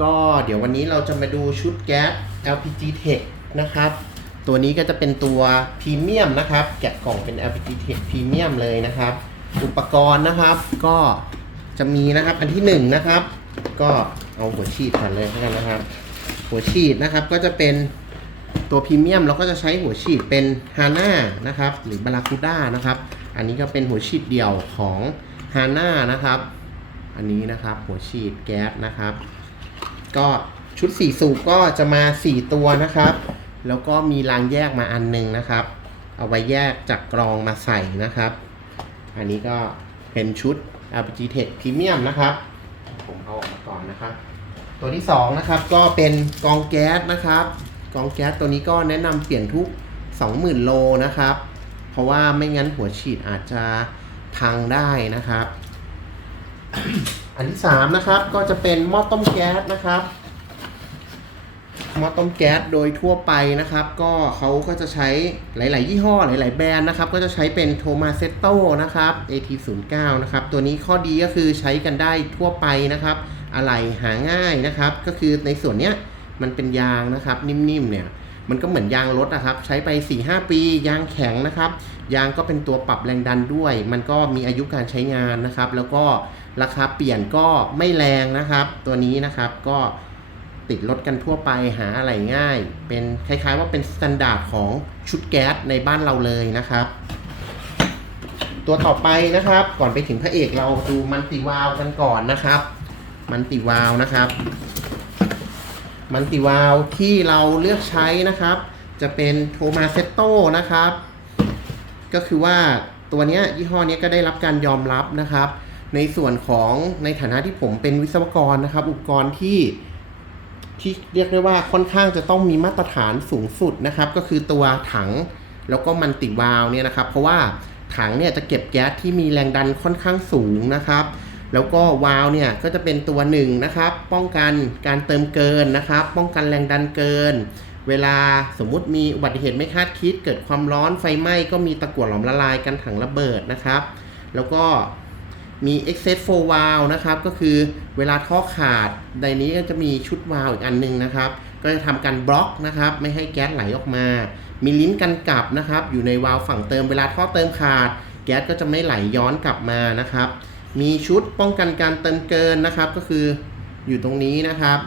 ก็เดี๋ยววันนี้เราจะมาดูชุดแก๊ส LPG Tech นะครับ ตัวนี้ก็จะเป็นตัวพรีเมียมนะครับ แกะกล่องเป็น LPG Tech พรีเมียมเลยนะครับ อุปกรณ์นะครับก็จะมีนะครับอันที่หนึ่งนะครับ ก็เอาหัวฉีดก่อนเลยแล้วกันนะครับ หัวฉีดนะครับก็จะเป็นตัวพรีเมียมเราก็จะใช้หัวฉีดเป็นฮาน่านะครับ หรือบาราคูด้านะครับ อันนี้ก็เป็นหัวฉีดเดี่ยวของฮาน่านะครับ อันนี้นะครับหัวฉีดแก๊สนะครับ ก็ชุดสีสูบก็จะมา4ตัวนะครับ แล้วก็มีรางแยกมาอันหนึงนะครับ เอาไว้แยกจากกรองมาใส่นะครับ อันนี้ก็เป็นชุด LPG Tech Premium นะครับ ผมเอาออกมาก่อนนะครับ ตัวที่2นะครับก็เป็นกรองแก๊สนะครับกรองแก๊สตัวนี้ก็แนะนำเปลี่ยนทุก 20,000 โลนะครับ เพราะว่าไม่งั้นหัวฉีดอาจจะพังได้นะครับ อันที่สามนะครับก็จะเป็นหม้อต้มแก๊สนะครับหม้อต้มแก๊สโดยทั่วไปนะครับ ก็เขาก็จะใช้หลาย ๆ ยี่ห้อหลาย ๆ แบรนด์นะครับ ก็จะใช้เป็นโทมาเซตโตนะครับ AT09 นะครับ ตัวนี้ข้อดีก็คือใช้กันได้ทั่วไปนะครับ อะไรหาง่ายนะครับ ก็คือในส่วนเนี้ยมันเป็นยางนะครับ นิ่ม ๆ เนี่ยมันก็เหมือนยางรถนะครับ ใช้ไป 4-5 ปี ยางแข็งนะครับ ยางก็เป็นตัวปรับแรงดันด้วย มันก็มีอายุการใช้งานนะครับ แล้วก็ ราคาเปลี่ยนก็ไม่แรงนะครับ ตัวนี้นะครับก็ติดรถกันทั่วไปหาอะไรง่าย เป็นคล้ายๆว่าเป็นสแตนดาร์ดของชุดแก๊สในบ้านเราเลยนะครับ ตัวต่อไปนะครับ ก่อนไปถึงพระเอกเราดูมันติวาลกันก่อนนะครับ มันติวาลนะครับ มันติวาลที่เราเลือกใช้นะครับ จะเป็นโทมาเซโตนะครับ ก็คือว่าตัวนี้ยี่ห้อนี้ก็ได้รับการยอมรับนะครับ ในส่วนของในฐานะที่ผมเป็นวิศวกรนะครับ อุปกรณ์ที่ที่เรียกได้ว่าค่อนข้างจะต้องมีมาตรฐานสูงสุดนะครับ ก็คือตัวถังแล้วก็มันติวาลเนี่ยนะครับ เพราะว่าถังเนี่ยจะเก็บแก๊สที่มีแรงดันค่อนข้างสูงนะครับ แล้วก็วาลเนี่ยก็จะเป็นตัวหนึ่งนะครับ ป้องกันการเติมเกินนะครับ ป้องกันแรงดันเกิน เวลาสมมุติมีอุบัติเหตุไม่คาดคิด เกิดความร้อนไฟไหม้ก็มีตะกั่วหลอมละลายกันถังระเบิดนะครับ แล้วก็ มี excess for valve นะครับก็คือเวลาท่อขาดในนี้ก็จะมีชุดวาล์วอีกอันหนึงนะครับ ก็จะทำการบล็อกนะครับ ไม่ให้แก๊สไหลออกมา มีลิ้นกันกลับนะครับ อยู่ในวาล์วฝั่งเติมเวลาท่อเติมขาด แก๊สก็จะไม่ไหลย้อนกลับมานะครับ มีชุดป้องกันการเติมเกินนะครับ ก็คืออยู่ตรงนี้นะครับ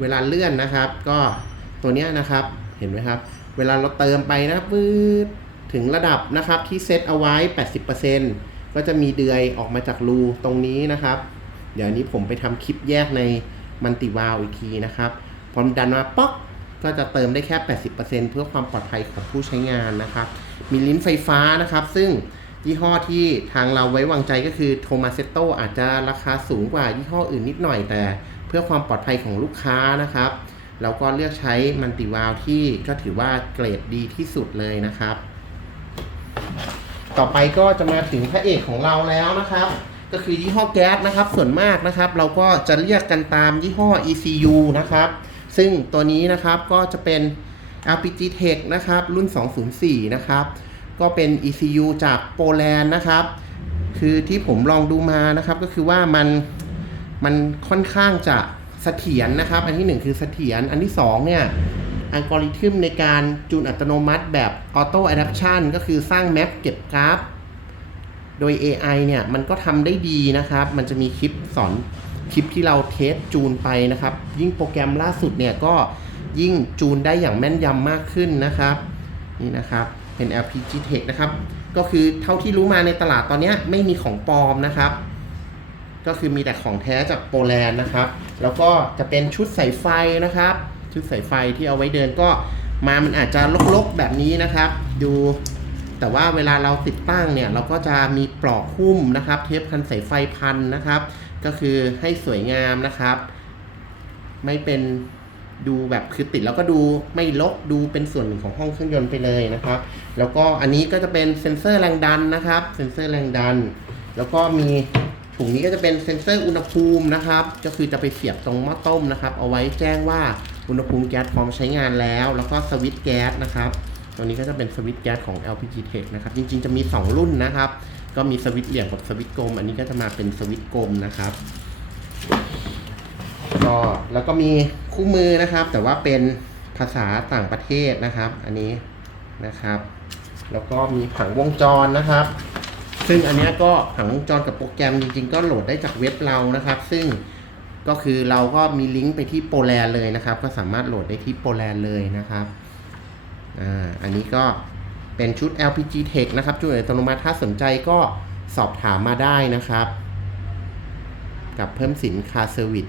เวลาเลื่อนนะครับ ก็ตัวนี้นะครับเห็นไหมครับ เวลาเราเติมไปนะปื๊ดถึงระดับนะครับที่เซตเอาไว้ 80% ก็จะมีเดือยออกมาจากรูตรงนี้นะครับ เดี๋ยวนี้ผมไปทำคลิปแยกในมันติวาลอีกทีนะครับพอดันมาป๊อกก็จะเติมได้แค่ 80%เพื่อความปลอดภัยของผู้ใช้งานนะครับ มีลิ้นไฟฟ้านะครับ ซึ่งยี่ห้อที่ทางเราไว้วางใจก็คือโทมาเซโตอาจจะราคาสูงกว่ายี่ห้ออื่นนิดหน่อยแต่เพื่อความปลอดภัยของลูกค้านะครับเราก็เลือกใช้มันติวาลที่ก็ถือว่าเกรดดีที่สุดเลยนะครับ ต่อไปก็จะมาถึงพระเอกของเราแล้วนะครับ ก็คือยี่ห้อแก๊สนะครับ ส่วนมากนะครับ เราก็จะเรียกกันตามยี่ห้อ ECU นะครับ ซึ่งตัวนี้นะครับก็จะเป็น LPG Tech นะครับ รุ่น 204 นะครับ ก็เป็น ECU จากโปแลนด์นะครับ คือที่ผมลองดูมานะครับ ก็คือว่ามันมันค่อนข้างจะเสถียรนะครับ อันที่หนึ่งคือเสถียรอันที่สองเนี่ย อัลกอริทึมในการจูนอัตโนมัติแบบออโต้อะดัปชันก็คือสร้างแมปเก็บกราฟ โดย AI เนี่ยมันก็ทำได้ดีนะครับ มันจะมีคลิปสอนคลิปที่เราเทสจูนไปนะครับ ยิ่งโปรแกรมล่าสุดเนี่ยก็ยิ่งจูนได้อย่างแม่นยำมากขึ้นนะครับ นี่นะครับเป็น LPG Tech นะครับ ก็คือเท่าที่รู้มาในตลาดตอนนี้ไม่มีของปลอมนะครับ ก็คือมีแต่ของแท้จากโปแลนด์นะครับ แล้วก็จะเป็นชุดสายไฟนะครับ ชุดสายไฟที่เอาไว้เดินก็มามันอาจจะลกๆแบบนี้นะครับ ดูแต่ว่าเวลาเราติดตั้งเนี่ยเราก็จะมีปลอกหุ้มนะครับ เทปพันสายไฟพันนะครับ ก็คือให้สวยงามนะครับ ไม่เป็นดูแบบคือติดแล้วก็ดูไม่ลกดูเป็นส่วนหนึ่งของห้องเครื่องยนต์ไปเลยนะครับ แล้วก็อันนี้ก็จะเป็นเซ็นเซอร์แรงดันนะครับ เซ็นเซอร์แรงดัน แล้วก็มีถุงนี้ก็จะเป็นเซ็นเซอร์อุณหภูมินะครับ ก็คือจะไปเสียบตรงหม้อต้มนะครับ เอาไว้แจ้งว่า อุณหภูมิแก๊สพร้อมใช้งานแล้ว แล้วก็สวิตช์แก๊สนะครับตัวนี้ก็จะเป็นสวิตช์แก๊สของ LPG Tech นะครับ จริงๆ จะมี 2 รุ่นนะครับ ก็มีสวิตช์เหลี่ยมกับสวิตช์กลม อันนี้ก็จะมาเป็นสวิตช์กลมนะครับก็แล้วก็มีคู่มือนะครับ แต่ว่าเป็นภาษาต่างประเทศนะครับ อันนี้นะครับ แล้วก็มีผังวงจรนะครับ ซึ่งอันนี้ก็ผังวงจรกับโปรแกรมจริงๆ ก็โหลดได้จากเว็บเรานะครับ ซึ่ง ก็คือเราก็มีลิงก์ไปที่โปรแลนด์เลยนะครับ ก็สามารถโหลดได้ที่โปรแลนด์เลยนะครับอ่าอันนี้ก็เป็นชุด LPG Tech นะครับจุดอัตโนมัติถ้าสนใจก็สอบถามมาได้นะครับ กับเพิ่มสินคาเซอร์วิส